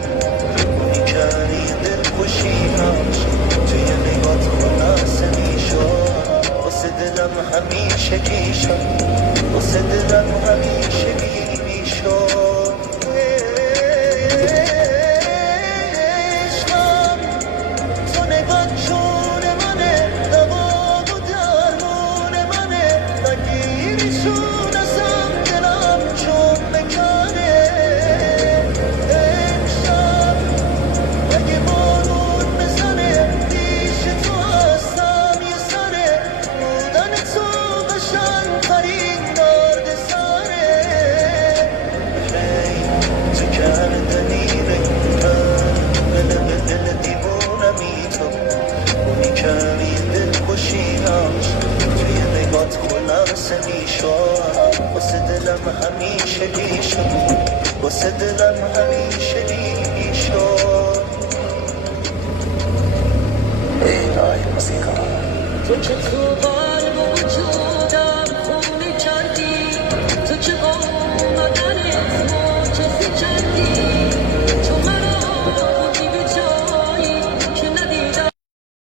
تو میکردی دل خوشیمش توی نگات خلاصه میشد واسه دلم همیشه گیشم واسه دلم همیشه گی میشد عشقم تو نگات جون منه دوا و درمون منه نگیریشون ازم دلم چون مکانه امشب اگه بارون بزنه پیش تو هستم یه سره بودن تو قشنگ‌ترین درد سره هی تو کردنی به دل دیوونمی تو میکردی دل خوشیمش توی نگات خلاصه میشد واسه دلم همیشه میشد واسه دلم همیشه میشد ای نای موسیقا تو که تو قلب و وجود